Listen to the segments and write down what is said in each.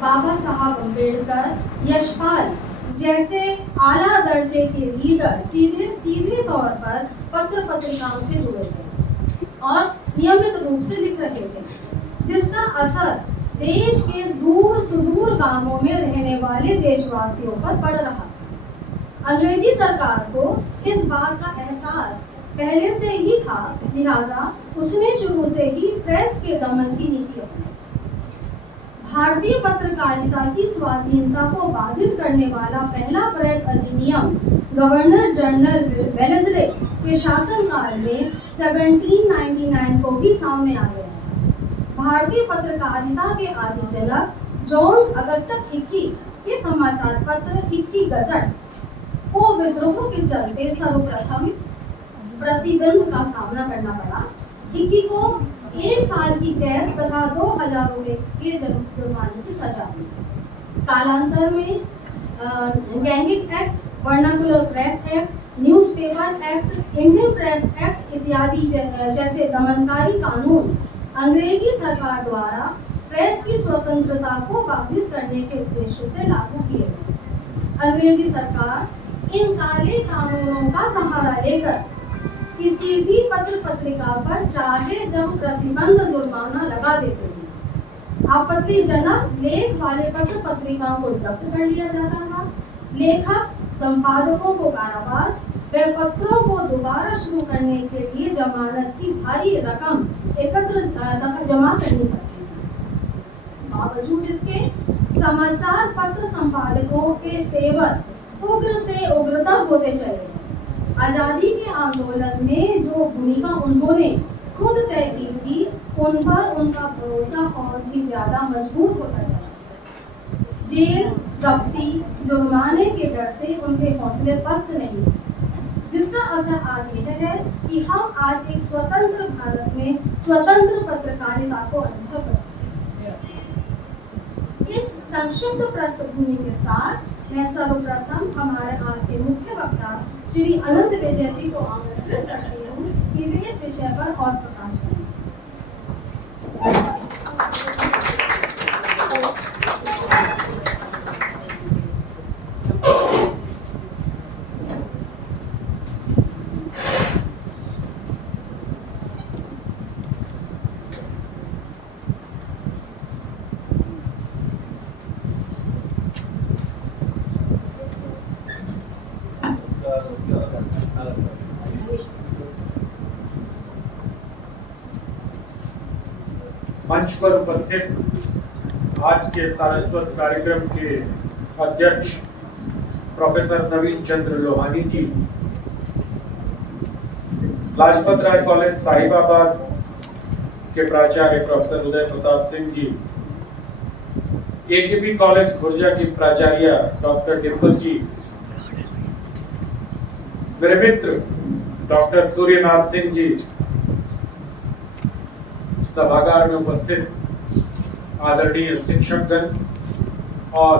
बाबा साहब अम्बेडकर, यशपाल जैसे आला दर्जे के लीडर सीधे तौर पर पत्र पत्रिकाओं से जुड़े थे और नियमित रूप से लिख रहे थे, जिसका असर देश के दूर सुदूर गांवों में रहने वाले देशवासियों पर पड़ रहा था। अंग्रेजी सरकार को इस बात का एहसास पहले से ही था, लिहाजा उसने शुरू से ही प्रेस के दमन की नीति अपनाई। भारतीय पत्रकारिता की स्वाधीनता को बाधित करने वाला पहला प्रेस अधिनियम गवर्नर जनरल वेलेस्ले के शासनकाल में 1799 को भी सामने आ गया था। भारतीय पत्रकारिता के आदि जनक जॉन अगस्टस हिक्की के समाचार पत्र हिक्की गजट को विद्रोह के चलते सर्वप्रथम प्रतिबंध का सामना करना पड़ा। हिक्की को 1 साल की कैद तथा 2000 रुपए के जुर्माने से सजा हुई। कालांतर में ganging act, vernacular press act, newspaper act, Indian press act इत्यादि जैसे दमनकारी कानून अंग्रेजी सरकार द्वारा प्रेस की स्वतंत्रता को बाधित करने के उद्देश्य से लागू किए गए। अंग्रेजी सरकार इन काले कानूनों का सहारा लेकर किसी भी पत्र पत्रिका पर चाहे जब प्रतिबंध जुर्माना लगा देते थे। आपत्तिजनक लेख वाले पत्र पत्रिकाओं को जब्त कर लिया जाता था। लेखक संपादकों को कारावास व पत्रों को दोबारा शुरू करने के लिए जमानत की भारी रकम एकत्र तथा जमा करनी पड़ती थी। बावजूद इसके समाचार पत्र संपादकों के तेवर उग्र से उग्रतर होते चले। आजादी के आंदोलन में जो भूमिका उन्होंने खुद तय की थी, उन पर उनका भरोसा और भी ज्यादा मजबूत होता चला। जेल, जब्ती, जुर्माने के डर से उनके हौसले पस्त नहीं, जिसका असर आज यह है कि हम आज एक स्वतंत्र भारत में स्वतंत्र पत्रकारिता को अनुभव कर सकते हैं। इस संक्षिप्त पृष्ठभूमि के साथ मैं सर्वप्रथम हमारे आज के मुख्य वक्ता श्री अनंत विजय जी को आमंत्रित करती हूँ कि वे इस विषय पर और प्रकाश करें। मंच पर उपस्थित आज के सारस्वत कार्यक्रम के अध्यक्ष प्रोफेसर नवीन चंद्र लोहानी जी, लाजपत राय कॉलेज साहिबाबाद के प्राचार्य professor Uday Pratap Singh ji, AKP college Khurja की प्राचार्य डॉक्टर डिम्पल जी, मेरे मित्र डॉक्टर सूर्यनाथ सिंह जी, सभागार में उपस्थित आदरणीय शिक्षकगण और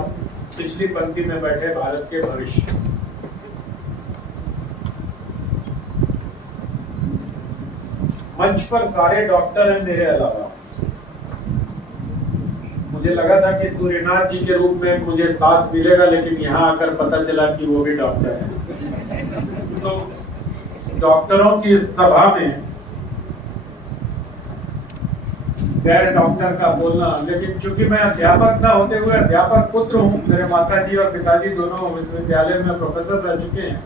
पिछली पंक्ति में बैठे भारत के भविष्य। मंच पर सारे डॉक्टर हैं मेरे अलावा। मुझे लगा था कि सूर्यनाथ जी के रूप में मुझे साथ मिलेगा, लेकिन यहाँ आकर पता चला कि वो भी डॉक्टर हैं। तो डॉक्टरों की इस सभा में गैर डॉक्टर का बोलना, लेकिन चूंकि मैं अध्यापक ना होते हुए अध्यापक पुत्र हूँ, मेरे माताजी और पिताजी दोनों विश्वविद्यालय में प्रोफेसर रह चुके हैं,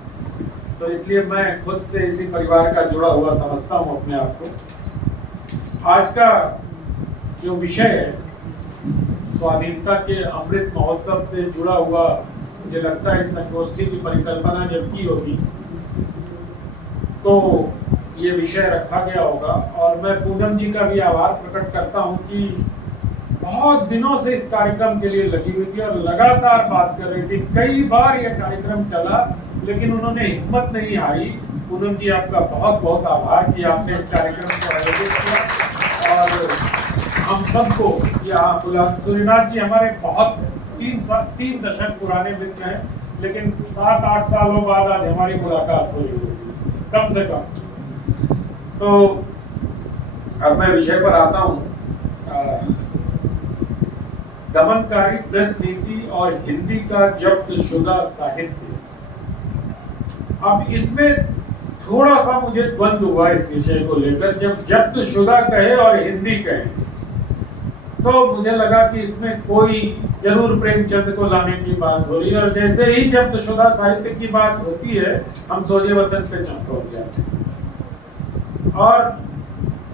तो इसलिए मैं खुद से इसी परिवार का जुड़ा हुआ समझता हूँ अपने आप को। आज का जो विषय है स्वाधीनता के अमृत महोत्सव से जुड़ा हुआ, मुझे लगता है इस संगोष्ठी की परिकल्पना जब की होगी तो ये विषय रखा गया होगा। और मैं पूनम जी का भी आभार प्रकट करता हूँ कि बहुत दिनों से इस कार्यक्रम के लिए लगी हुई थी और लगातार बात कर रही थी। कई बार यह कार्यक्रम चला, लेकिन उन्होंने हिम्मत नहीं हारी। पूनम जी, आपका बहुत बहुत आभार कि आपने इस कार्यक्रम को आयोजित किया और हम सबको यहाँ बुला। सूर्यनाथ जी हमारे बहुत 3 दशक पुराने मित्र हैं, लेकिन 7-8 सालों बाद आज हमारी मुलाकात हुई कम से कम। तो अब मैं विषय पर आता हूँ। दमनकारी प्रेस नीति और हिंदी का जब्त शुदा साहित्य। अब इसमें थोड़ा सा मुझे द्वंद्व हुआ इस विषय को लेकर। जब जब्त शुदा कहे और हिंदी कहे तो मुझे लगा कि इसमें कोई जरूर प्रेमचंद को लाने की बात हो रही है, और जैसे ही जब्त शुदा साहित्य की बात होती है हम सोजे वतन पे चौंक जाते हैं। और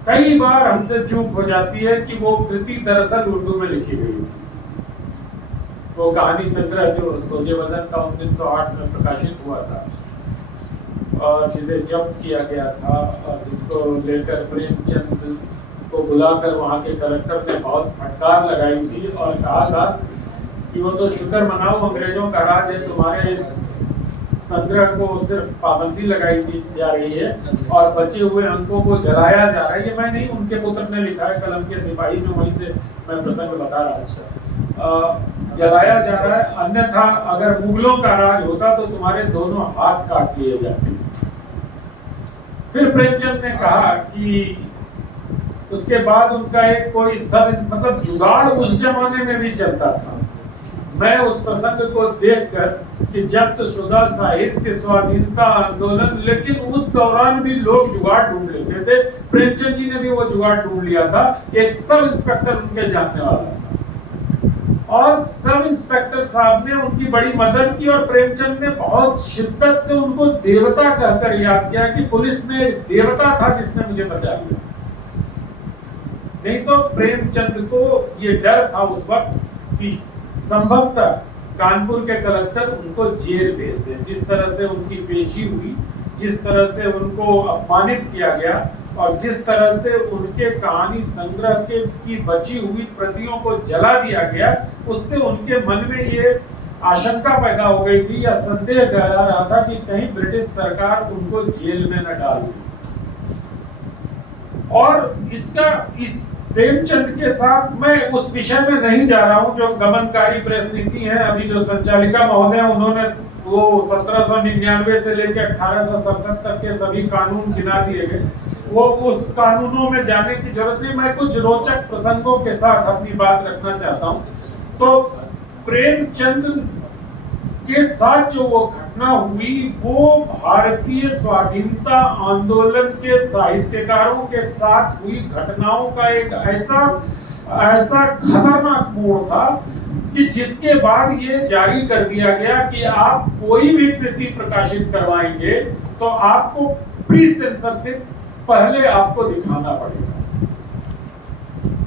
कई बार हमसे चूक हो जाती है कि वो कृति दरअसल उर्दू में लिखी गई थी। वो कहानी संग्रह जो सोजे वतन का 1908 में प्रकाशित हुआ था और जिसे जब्त किया गया था और जिसको लेकर प्रेमचंद को बुलाकर वहाँ के कलेक्टर ने बहुत फटकार लगाई थी और कहा था कि वो तो शुक्र मनाओ अंग्रेजों का राज है, तुम्हारे इस संग्रह को सिर्फ पाबंदी लगाई जा रही है और बचे हुए अंकों को जलाया जा रहा है। ये मैं नहीं, उनके पुत्र ने लिखा है कलम के सिपाही में, वहीं से मैं प्रसंग बता रहा हूँ। जलाया जा रहा है, अन्यथा अगर मुगलों का राज होता तो तुम्हारे दोनों हाथ काट लिए जाते। फिर प्रेमचंद ने कहा कि उसके बाद उनका एक कोई सब मतलब जुगाड़ उस जमाने में भी चलता था। मैं उस प्रसंग को देखकर कि जब्त शुदा साहित्य, स्वाधीनता आंदोलन, लेकिन उस दौरान भी लोग जुगाड़ ढूंढ लेते थे। प्रेमचंद जी ने भी वो जुगाड़ ढूंढ लिया था। एक सब इंस्पेक्टर उनके जानने वाला था और सब इंस्पेक्टर साहब ने उनकी बड़ी मदद की और प्रेमचंद ने बहुत शिद्दत से उनको देवता कहकर याद किया कि पुलिस में एक देवता था जिसने मुझे बचा लिया। नहीं तो प्रेमचंद को ये डर था उस वक्त कि संभवतः कानपुर के कलेक्टर उनको जेल भेज दें। जिस तरह से उनकी पेशी हुई, जिस तरह से उनको अपमानित किया गया और जिस तरह से उनके कहानी संग्रह की बची हुई प्रतियों को जला दिया गया, उससे उनके मन में ये आशंका पैदा हो गई थी या संदेह गहरा रहा था कि कहीं ब्रिटिश सरकार उनको जेल में न डाल दे। और इस प्रेमचंद के साथ मैं उस विषय में नहीं जा रहा हूं जो दमनकारी प्रेस नीति है। अभी जो संचालिका महोदय उन्होंने वो 1799 से लेकर 1867 तक के सभी कानून गिना दिए गए, वो उस कानूनों में जाने की जरूरत नहीं। मैं कुछ रोचक प्रसंगों के साथ अपनी बात रखना चाहता हूं। तो प्रेमचंद के साथ जो वो घटना हुई वो भारतीय स्वाधीनता आंदोलन के साहित्यकारों के साथ हुई घटनाओं का एक ऐसा खतरनाक मोड़ था कि जिसके बाद ये जारी कर दिया गया कि आप कोई भी कृति प्रकाशित करवाएंगे तो आपको प्री सेंसरशिप पहले आपको दिखाना पड़ेगा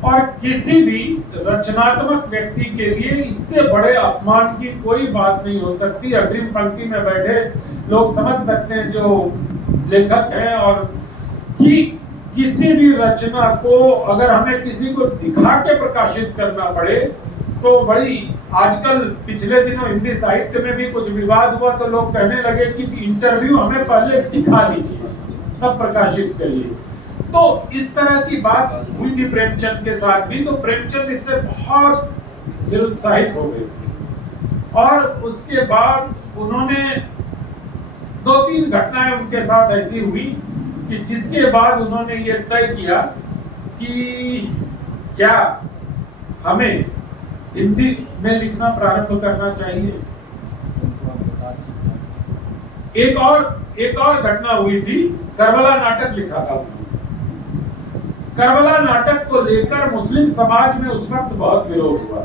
और किसी भी रचनात्मक व्यक्ति के लिए इससे बड़े अपमान की कोई बात नहीं हो सकती। अग्रिम पंक्ति में बैठे लोग समझ सकते हैं जो लेखक हैं, और कि किसी भी रचना को अगर हमें किसी को दिखा के प्रकाशित करना पड़े तो बड़ी, आजकल पिछले दिनों हिंदी साहित्य में भी कुछ विवाद हुआ तो लोग कहने लगे कि इंटरव्यू हमें पहले दिखा दीजिए तब प्रकाशित करिए। तो इस तरह की बात हुई थी प्रेमचंद के साथ भी। तो प्रेमचंद इससे बहुत निरुत्साहित हो गए थे और उसके बाद उन्होंने 2-3 घटनाएं उनके साथ ऐसी हुई कि जिसके बाद उन्होंने ये तय किया कि क्या हमें हिंदी में लिखना प्रारंभ करना चाहिए। एक और घटना हुई थी, करबला नाटक लिखा था। करबला नाटक को लेकर मुस्लिम समाज में उस वक्त बहुत विरोध हुआ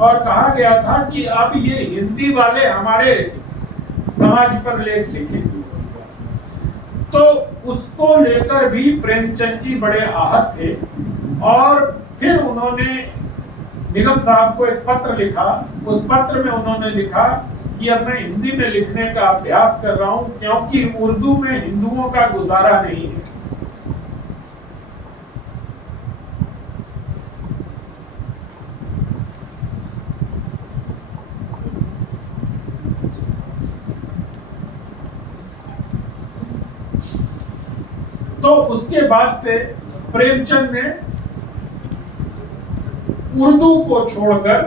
और कहा गया था कि अब ये हिंदी वाले हमारे समाज पर लेख लिखेंगे। तो उसको लेकर भी प्रेमचंद जी बड़े आहत थे और फिर उन्होंने निगम साहब को एक पत्र लिखा। उस पत्र में उन्होंने लिखा कि अब मैं हिंदी में लिखने का अभ्यास कर रहा हूं क्योंकि उर्दू में हिंदुओं का गुजारा नहीं है। तो उसके बाद से प्रेमचंद ने उर्दू को छोड़कर,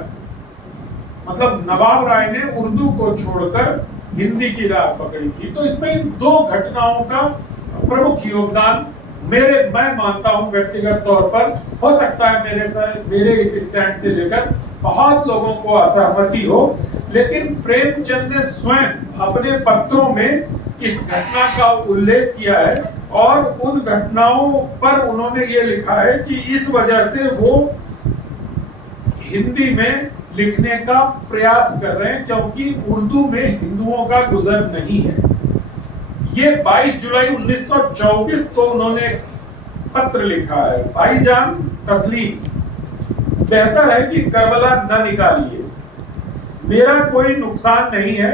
मतलब नवाब राय ने उर्दू को छोड़कर हिंदी की राह पकड़ी थी। तो इसमें इन 2 घटनाओं का प्रमुख योगदान मैं मानता हूं व्यक्तिगत तौर पर, हो सकता है मेरे इस स्टैंड से लेकर बहुत लोगों को असहमति हो, लेकिन प्रेमचंद ने स्वयं अपने पत्रों में इस घटना का उल्लेख किया है और उन घटनाओं पर उन्होंने ये लिखा है कि इस वजह से वो हिंदी में लिखने का प्रयास कर रहे हैं क्योंकि उर्दू में हिंदुओं का गुजर नहीं है। ये 22 जुलाई 1924 को उन्होंने पत्र लिखा है। भाईजान तस्लीम, बेहतर है कि करबला न निकालिए, मेरा कोई नुकसान नहीं है,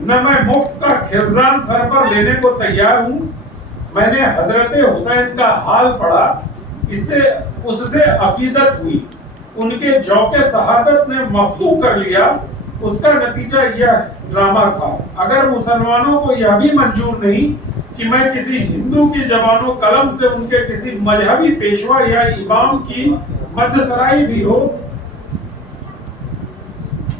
न मैं मुफ्त का खिलजान सर पर लेने को तैयार हूं। मैंने हजरत हुसैन का हाल पढ़ा, उससे अकीदत हुई, उनके जौके शहादत ने मफतू कर लिया, उसका नतीजा यह ड्रामा था। अगर मुसलमानों को यह भी मंजूर नहीं कि मैं किसी हिंदू की जबानों कलम से उनके किसी मजहबी पेशवा या इमाम की मध्यसराई भी हो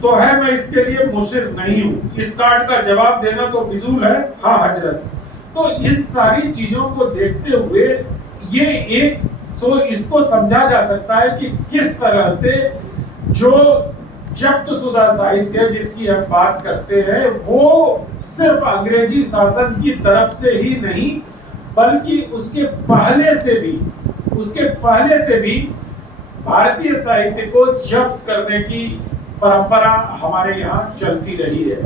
तो है, मैं इसके लिए मुशिर नहीं हूं। इस कार्ड का जवाब देना तो फिजूल है। हाँ हजरत। तो इन सारी चीजों को देखते हुए ये इसको समझा जा सकता है कि किस तरह से जो जब्त शुदा साहित्य जिसकी हम बात करते हैं वो सिर्फ अंग्रेजी शासन की तरफ से ही नहीं बल्कि उसके पहले से भी भारतीय साहित्य को जब्त करने की परंपरा हमारे यहाँ चलती रही है।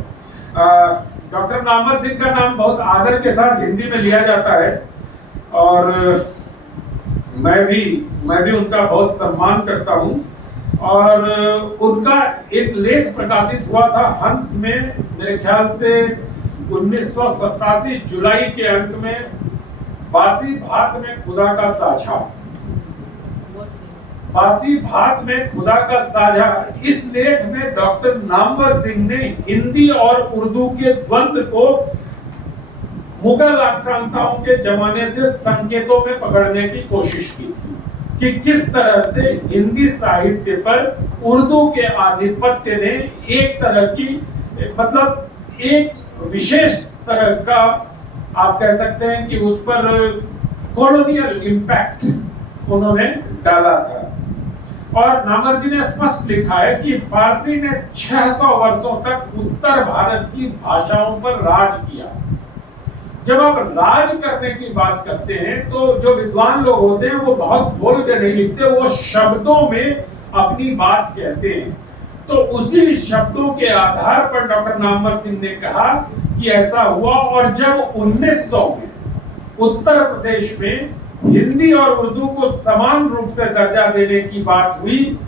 डॉक्टर नामवर सिंह का नाम बहुत आदर के साथ हिंदी में लिया जाता है और मैं भी उनका बहुत सम्मान करता हूं और उनका एक लेख प्रकाशित हुआ था हंस में, मेरे ख्याल से 1987 जुलाई के अंक में, बासी भात में खुदा का साझा। बासी भात में खुदा का साझा, इस लेख में डॉक्टर नामवर सिंह ने हिंदी और उर्दू के द्वंद्व को मुगल आक्रांताओं के जमाने से संकेतों में पकड़ने की कोशिश की थी कि किस तरह से हिंदी साहित्य पर उर्दू के आधिपत्य ने एक तरह की मतलब एक विशेष तरह का आप कह सकते हैं कि उस पर कॉलोनियल इंपैक्ट उन्होंने डाला था। और नामवर जी ने स्पष्ट लिखा है कि फारसी ने 600 वर्षों तक उत्तर भारत की भाषाओं पर राज किया। जब आप राज करने की बात करते हैं तो जो विद्वान लोग होते हैं वो बहुत बोल के नहीं लिखते, वो शब्दों में अपनी बात कहते हैं। तो उसी शब्दों के आधार पर डॉक्टर नामवर सिंह ने कहा कि ऐसा हुआ और जब 1900 में उत्तर प्रदेश में हिंदी और उर्दू को समान रूप से दर्जा देने की बात हुई,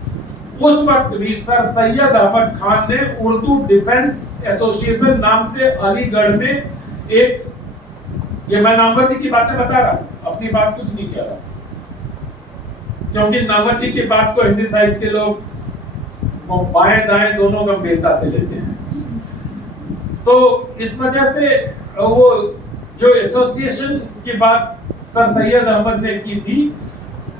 उस वक्त भी सर सैयद अहमद खान ने उर्दू डिफेंस एसोसिएशन नाम से अलीगढ़ में एक, ये मैं नामवर जी की बातें बता रहा हूं, अपनी बात कुछ नहीं कह रहा, क्योंकि नामवर जी की बात को हिंदी साहित्य के लोग बाएं दाएं दोनों गंभीरता से लेते हैं। तो इस वजह से वो जो एसोसिएशन की बात सर सैयद अहमद ने की थी,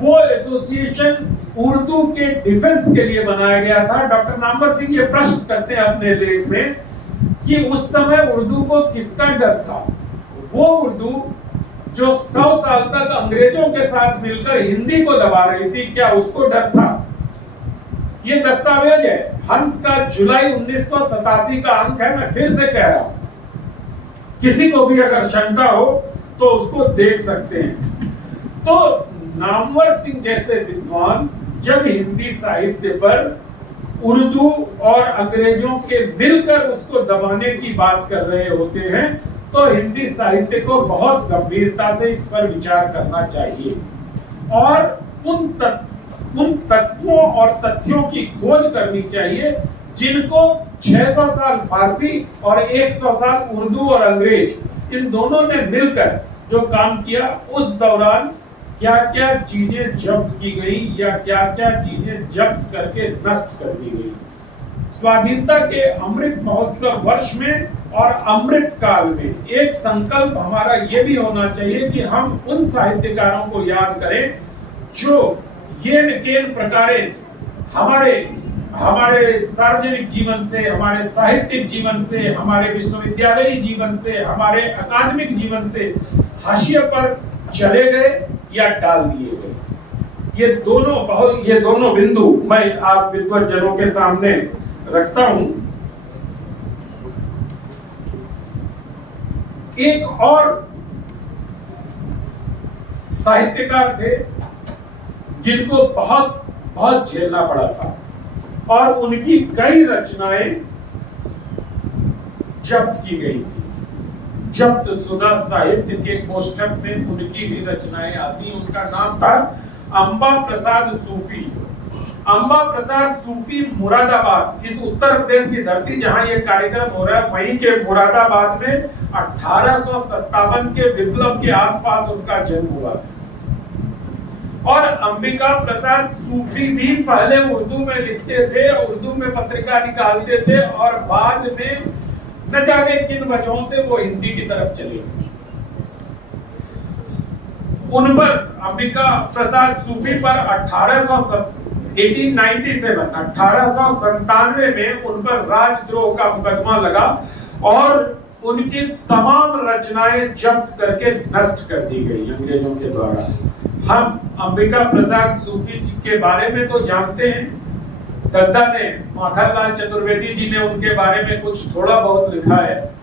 वो एसोसिएशन उर्दू के डिफेंस के लिए बनाया गया था। डॉक्टर नामवर सिंह ये प्रश्न करते हैं अपने लेख में कि उस समय उर्दू को किसका डर था? वो उर्दू जो 100 साल तक अंग्रेजों के साथ मिलकर हिंदी को दबा रही थी, क्या उसको डर था? ये दस्तावेज है हंस का जुलाई 1987 का अंक है। मैं फिर से कह रहा हूं, किसी को भी अगर शंका हो तो उसको देख सकते हैं। तो नामवर सिंह जैसे विद्वान जब हिंदी साहित्य पर उर्दू और अंग्रेजों के मिलकर उसको दबाने की बात कर रहे होते हैं तो हिंदी साहित्य को बहुत गंभीरता से इस पर विचार करना चाहिए और उन तत्वों और तथ्यों की खोज करनी चाहिए जिनको 600 साल फारसी और 100 साल उर्दू और अंग्रेज इन दोनों ने मिलकर जो काम किया, उस दौरान क्या क्या चीजें जब्त की गई या क्या क्या चीजें जब्त करके नष्ट कर दी गई। स्वाधीनता के अमृत महोत्सव वर्ष में और अमृत काल में एक संकल्प हमारा ये भी होना चाहिए कि हम उन साहित्यकारों को याद करें जो ये केन प्रकारे हमारे सार्वजनिक जीवन से, हमारे साहित्यिक जीवन से, हमारे विश्वविद्यालयी जीवन से, हमारे अकादमिक जीवन से हाशिए पर चले गए या टाल दिए गए। ये दोनों बिंदु मैं आप विद्वज्जनों के सामने रखता हूं। एक और साहित्यकार थे जिनको बहुत बहुत झेलना पड़ा था और उनकी कई रचनाएं जब्त की गई थी। जब्त शुदा साहित्य के कोष्ठक में उनकी भी रचनाएं आती। उनका नाम था अंबा प्रसाद सूफी। अंबा प्रसाद सूफी मुरादाबाद, इस उत्तर प्रदेश की धरती जहां ये कार्यक्रम हो रहा है, वहीं के मुरादाबाद में 1857 के विप्लव के आसपास उनका जन्म हुआ था। और अंबिका प्रसाद सूफी भी पहले उर्दू में लिखते थे, उर्दू में पत्रिका निकालते थे और बाद में न जाने किन वजहों से वो हिंदी की तरफ चले। उन पर अंबिका प्रसाद सूफी पर 1897 में उन पर राजद्रोह का मुकदमा लगा और उनकी तमाम रचनाएं जब्त करके नष्ट कर दी गई अंग्रेजों के द्वारा। हम अंबिका प्रसाद सूफी जी के बारे में तो जानते हैं, दद्दा ने, माखनलाल चतुर्वेदी जी ने उनके बारे में कुछ थोड़ा बहुत लिखा है।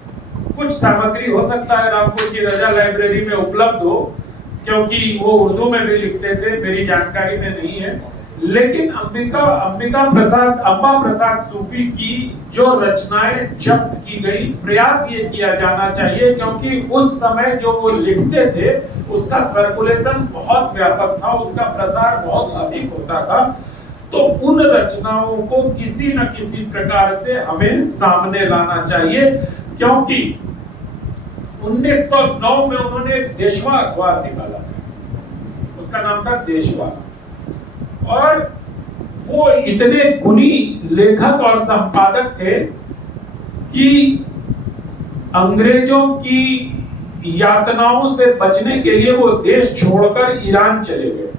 कुछ सामग्री हो सकता है रामपुर की रजा लाइब्रेरी में उपलब्ध हो, क्योंकि वो उर्दू में भी लिखते थे, मेरी जानकारी में नहीं है। लेकिन अंबा प्रसाद सूफी की जो रचनाएं जब्त की गई, प्रयास ये किया जाना चाहिए क्योंकि उस समय जो वो लिखते थे उसका सर्कुलेशन बहुत व्यापक था, उसका प्रसार बहुत अधिक होता था। तो उन रचनाओं को किसी न किसी प्रकार से हमें सामने लाना चाहिए, क्योंकि 1909 में उन्होंने एक देशवा अखबार निकाला था, उसका नाम था देशवा। और वो इतने गुणी लेखक और संपादक थे कि अंग्रेजों की यातनाओं से बचने के लिए वो देश छोड़कर ईरान चले गए।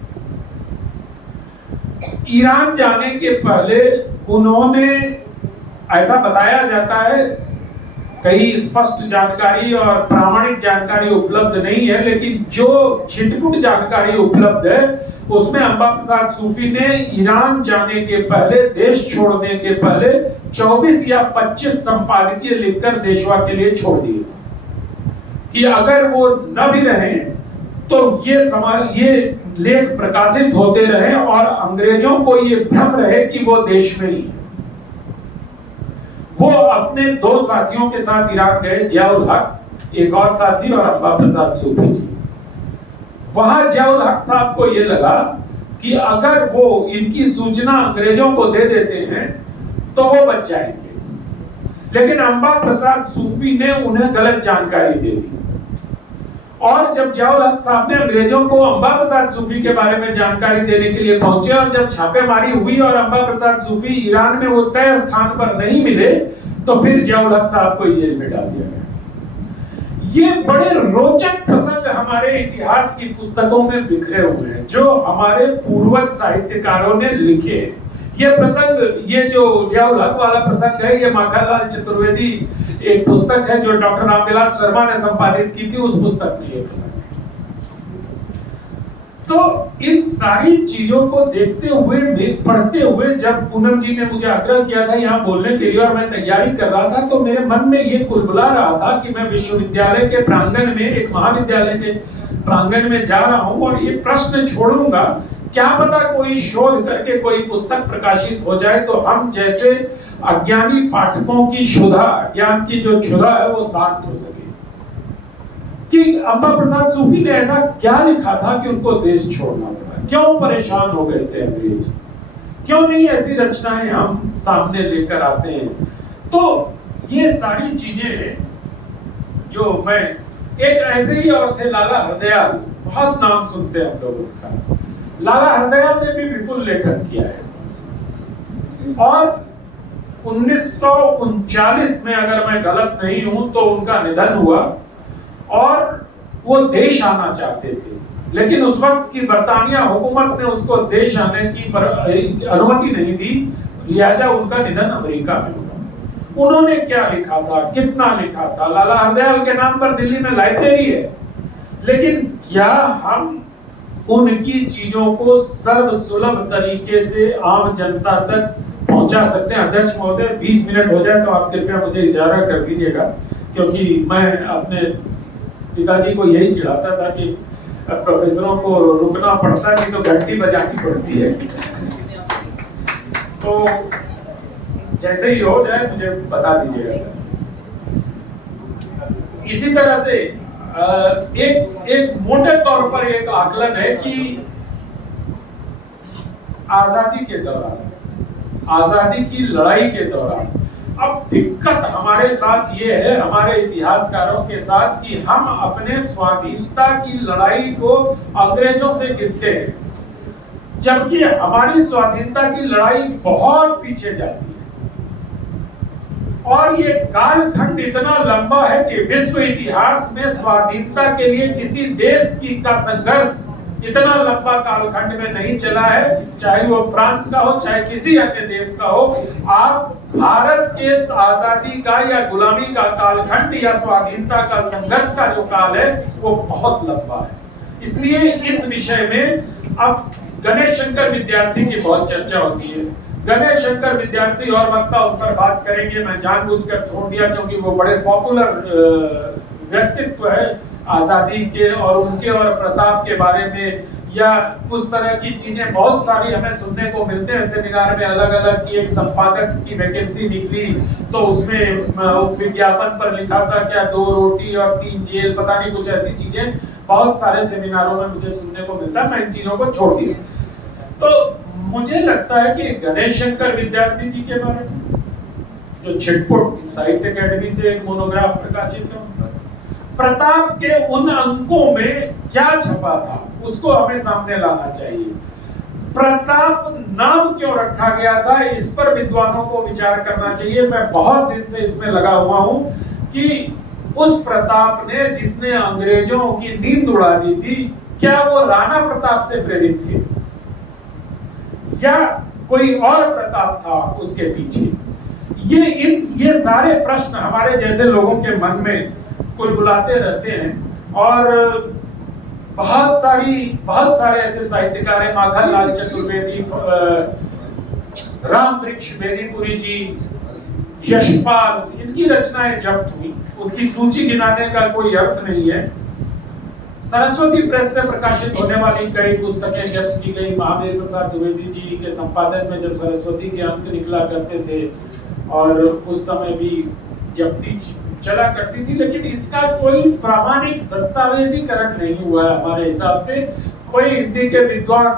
ईरान जाने के पहले उन्होंने, ऐसा बताया जाता है, कई स्पष्ट जानकारी और प्रामाणिक जानकारी उपलब्ध नहीं है, लेकिन जो छिटपुट जानकारी उपलब्ध है उसमें अंबा प्रसाद सूफी ने ईरान जाने के पहले, देश छोड़ने के पहले 24 या 25 संपादकीय लिखकर देशवा के लिए छोड़ दिए कि अगर वो न भी रहे तो ये लेख प्रकाशित होते रहे और अंग्रेजों को ये भ्रम रहे कि वो देश में ही। वो अपने 2 साथियों के साथ ईरान गए, जियाउल हक, एक और साथी, और अंबा प्रसाद सूफी जी। वहां जियाउल हक साहब को ये लगा कि अगर वो इनकी सूचना अंग्रेजों को दे देते हैं तो वो बच जाएंगे। लेकिन अंबा प्रसाद सूफी ने उन्हें गलत जानकारी दे दी और जब जियाउल हक साहब ने अंग्रेजों को अंबा प्रसाद सूफी के बारे में जानकारी देने के लिए पहुंचे और जब छापेमारी हुई और अंबा प्रसाद सूफी ईरान में वो तय स्थान पर नहीं मिले, तो फिर जियाउल हक साहब को जेल में डाल दिया गया। ये बड़े रोचक प्रसंग हमारे इतिहास की पुस्तकों में बिखरे हुए हैं जो हमारे पूर्वज साहित्यकारों ने लिखे। ये प्रसंग, ये जो जियाउल हक वाला प्रसंग है, ये माखनलाल चतुर्वेदी एक पुस्तक है जो डॉक्टर रामविलास शर्मा ने संपादित की थी, उस पुस्तक में ये प्रसंग है। तो इन सारी चीजों को देखते हुए, पढ़ते हुए, जब पूनम जी ने मुझे आग्रह किया था यहाँ बोलने के लिए और मैं तैयारी कर रहा था, तो मेरे मन में ये कुलबुला रहा था कि मैं विश्वविद्यालय के प्रांगण में, एक महाविद्यालय के प्रांगण में जा रहा हूँ और ये प्रश्न छोड़ूंगा, क्या पता कोई शोध करके कोई पुस्तक प्रकाशित हो जाए तो हम जैसे अज्ञानी पाठकों की क्षुधा, ज्ञान की जो क्षुधा है वो शांत हो सके। कि अंबा प्रसाद सूफी ने ऐसा क्या लिखा था कि उनको देश छोड़ना पड़ा, क्यों परेशान हो गए थे अंग्रेज, क्यों नहीं ऐसी रचनाएं हम सामने लेकर आते हैं। तो ये सारी चीजें जो मैं, एक ऐसे ही और थे लाला हरदयाल, बहुत नाम सुनते हैं हम लोगों का। लाला हरदयाल ने भी विपुल लेखन किया है और 1939 में, अगर मैं गलत नहीं हूं, तो उनका निधन हुआ और वो देश आना चाहते थे, लेकिन उस वक्त की बरतानिया हुकूमत ने उसको देश आने की अनुमति नहीं दी, लिहाजा उनका निधन अमेरिका में हुआ। उन्होंने क्या लिखा था, कितना लिखा था? लाला हरदयाल के नाम पर दिल्ली में लाइब्रेरी है, लेकिन क्या हम उनकी चीजों को सर्वसुलभ तरीके से आम जनता तक पहुंचा सकते हैं? अध्यक्ष महोदय, 20 मिनट हो जाए तो आप कृपया मुझे इशारा कर दीजिएगा, क्योंकि मैं अपने पिताजी को यही चिढ़ाता था कि प्रोफेसरों को रुकना पड़ता है, नहीं तो घंटी बजानी पड़ती है। तो जैसे ही हो जाए मुझे बता दीजिएगा सर। इसी तरह से एक मोटे तौर पर एक आकलन है कि आजादी के दौरान, आजादी की लड़ाई के दौरान, अब दिक्कत हमारे साथ ये है, हमारे इतिहासकारों के साथ, कि हम अपने स्वाधीनता की लड़ाई को अंग्रेजों से गिनते हैं, जबकि हमारी स्वाधीनता की लड़ाई बहुत पीछे जाती है। और ये कालखंड इतना लंबा है कि विश्व इतिहास में स्वाधीनता के लिए किसी देश का संघर्ष इतना लंबा कालखंड में नहीं चला है, चाहे वो फ्रांस का हो, चाहे किसी अन्य देश का हो। आप भारत के आजादी का या गुलामी का कालखंड या स्वाधीनता का संघर्ष का जो काल है वो बहुत लंबा है। इसलिए इस विषय में अब गणेश शंकर विद्यार्थी की बहुत चर्चा होती है। गणेश शंकर विद्यार्थी और वक्ता उस पर बात करेंगे, मैं जानबूझकर छोड़ दिया क्योंकि वो बड़े पॉपुलर व्यक्तित्व है आजादी के, और उनके और प्रताप के बारे में या उस तरह की चीजें बहुत सारी हमें सुनने को मिलते हैं। सेमिनार में अलग अलग की एक संपादक की वैकेंसी निकली तो उसमें विज्ञापन पर लिखा था क्या 2 रोटी और 3 जेल, पता नहीं कुछ ऐसी चीजें बहुत सारे सेमिनारों में मुझे सुनने को मिलता है। मैं इन चीजों को छोड़ दिया। तो मुझे लगता है कि गणेश शंकर विद्यार्थी जी के बारे में जो छिटपुट साहित्य अकेडमी से एक मोनोग्राफ प्रकाशित है, प्रताप के उन अंकों में क्या छपा था उसको हमें सामने लाना चाहिए। प्रताप नाम क्यों रखा गया था, इस पर विद्वानों को विचार करना चाहिए। मैं बहुत दिन से इसमें लगा हुआ हूं कि उस प्रताप ने जिसने अंग्रेजों की नींद उड़ा दी थी, क्या वो राणा प्रताप से प्रेरित थे या कोई और प्रताप था उसके पीछे? ये सारे प्रश्न हमारे जैसे लोगों के मन में कुलबुलाते रहते हैं। और बहुत सारे ऐसे साहित्यकार हैं, माखनलाल चतुर्वेदी, राम वृक्ष बेनीपुरी जी, यशपाल, इनकी रचनाएं जब्त हुई, उनकी सूची गिनाने का कोई अर्थ नहीं है। सरस्वती प्रेस से प्रकाशित होने वाली कई पुस्तकें जब्त की गई। महावीर प्रसाद द्विवेदी जी के संपादन में जब सरस्वती के अंक निकला करते थे और उस समय भी जब्ती चला करती थी, लेकिन इसका कोई प्रामाणिक दस्तावेजीकरण नहीं हुआ है हमारे हिसाब से। कोई हिंदी के विद्वान,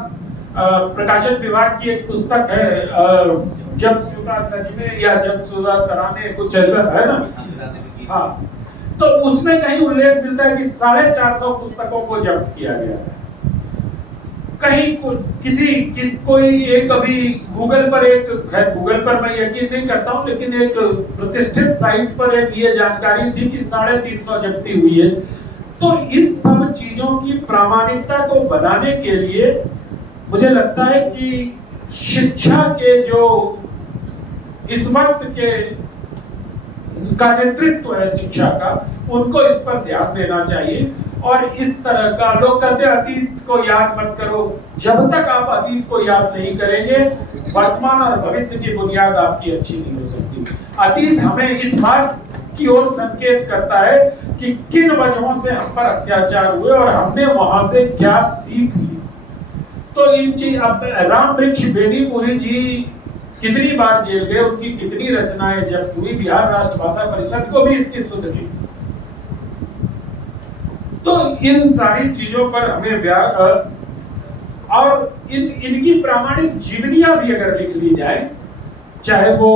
प्रकाशन विभाग की एक पुस्तक है जब्तशुदा नज़्में या जब्तशुदा तराने, कुछ ऐसा है ना, हाँ, तो उसमें कहीं उल्लेख मिलता है कि 450 पुस्तकों को जब्त किया गया था। कहीं कोई एक अभी गूगल पर गूगल पर मैं यकीन नहीं करता हूं, लेकिन एक प्रतिष्ठित साइट पर एक ये जानकारी थी कि 350 जब्ती हुई है। तो इस सब चीजों की प्रामाणिकता को बनाने के लिए मुझे लगता है कि शिक्षा के जो इस वक्त का नेतृत्व है शिक्षा का, उनको इस पर ध्यान देना चाहिए। और इस तरह का, लोग कहते हैं अतीत को याद मत करो, जब तक आप अतीत को याद नहीं करेंगे वर्तमान और भविष्य की बुनियाद आपकी अच्छी नहीं हो सकती। अतीत हमें इस बात की ओर संकेत करता है कि किन वजहों से हम पर अत्याचार हुए और हमने वहां से क्या सीख ली। तो इन चीज, अब राम वृक्ष बेनीपुरी जी कितनी बार जेल गए, उनकी कितनी रचनाएं जब्त हुई, बिहार राष्ट्र भाषा परिषद को भी इसकी सुध दी। तो इन सारी चीजों पर हमें और इनकी प्रामाणिक जीवनियां भी अगर लिख ली जाए, चाहे वो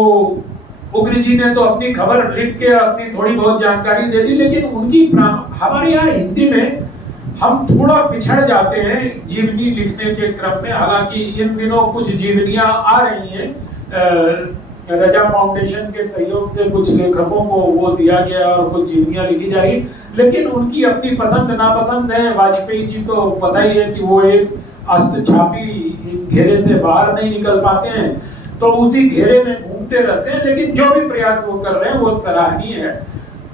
उग्र जी ने तो अपनी खबर लिख के अपनी थोड़ी बहुत जानकारी दे दी, लेकिन उनकी हमारे यहाँ हिंदी में हम थोड़ा पिछड़ जाते हैं जीवनी लिखने के क्रम में। हालांकि इन दिनों कुछ जीवनियां आ रही हैं, रजा फाउंडेशन के सहयोग से कुछ लेखकों को वो दिया गया और कुछ जीवनियां लिखी जा रही, लेकिन उनकी अपनी पसंद नापसंद है। वाजपेयी जी तो पता ही है कि वो एक अष्टछापी घेरे से बाहर नहीं निकल पाते हैं, तो उसी घेरे में घूमते रहते हैं, लेकिन जो भी प्रयास वो कर रहे हैं वो सराहनीय है।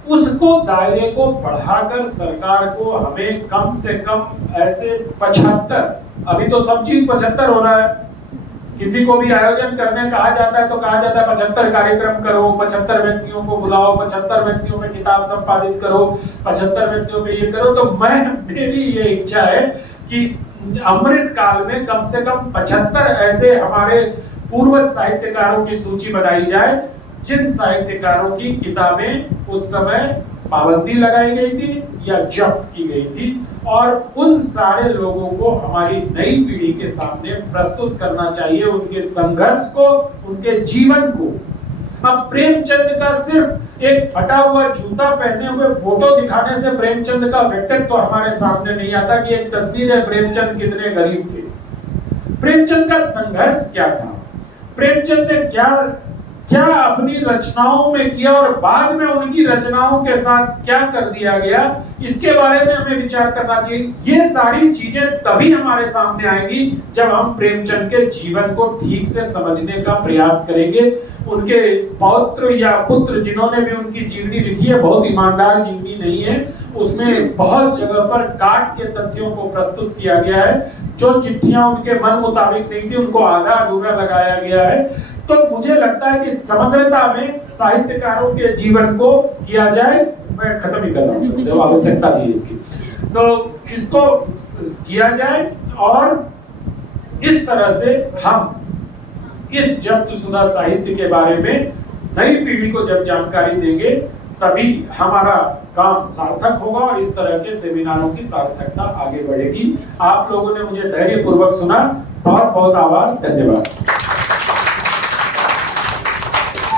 उसको दायरे को बढ़ाकर सरकार को हमें कम से कम ऐसे 75, अभी तो सब चीज 75 हो रहा है, किसी को भी आयोजन करने कहा जाता है तो कहा जाता है 75 कार्यक्रम करो, 75 व्यक्तियों को बुलाओ, 75 व्यक्तियों में किताब संपादित करो, 75 व्यक्तियों में ये करो। तो मेरी ये इच्छा है कि अमृत काल में कम से कम 75 ऐसे हमारे पूर्वज साहित्यकारों की सूची बनाई जाए जिन साहित्यकारों की किताबें उस समय पाबंदी लगाई गई थी या जब्त की गई थी, और उन सारे लोगों को हमारी नई पीढ़ी के सामने प्रस्तुत करना चाहिए, उनके संघर्ष को, उनके जीवन को। अब प्रेमचंद का सिर्फ एक फटा हुआ जूता पहने हुए फोटो दिखाने से प्रेमचंद का व्यक्तित्व तो हमारे सामने नहीं आता कि एक तस्वीर है प्रेमचंद कितने गरीब थे। प्रेमचंद का संघर्ष क्या था, प्रेमचंद ने क्या अपनी रचनाओं में किया और बाद में उनकी रचनाओं के साथ क्या कर दिया गया, इसके बारे में हमें विचार करना चाहिए। ये सारी चीजें तभी हमारे सामने आएंगी जब हम प्रेमचंद के जीवन को ठीक से समझने का प्रयास करेंगे। उनके पौत्र या पुत्र जिन्होंने भी उनकी जीवनी लिखी है, बहुत ईमानदार जीवनी नहीं है, उसमें बहुत जगह पर काट के तथ्यों को प्रस्तुत किया गया है। जो चिट्ठियां उनके मन मुताबिक नहीं थी उनको आधा अधूरा लगाया गया है। तो मुझे लगता है कि समग्रता में साहित्यकारों के जीवन को किया जाए, मैं खत्म ही कर रहा हूँ जब आवश्यकता नहीं है इसकी, तो इसको किया जाए और इस तरह से हम इस जप्तशुदा साहित्य के बारे में नई पीढ़ी को जब जानकारी देंगे तभी हमारा काम सार्थक होगा और इस तरह के सेमिनारों की सार्थकता आगे बढ़ेगी। आप लोगों ने मुझे धैर्यपूर्वक सुना, बहुत बहुत आभार, धन्यवाद।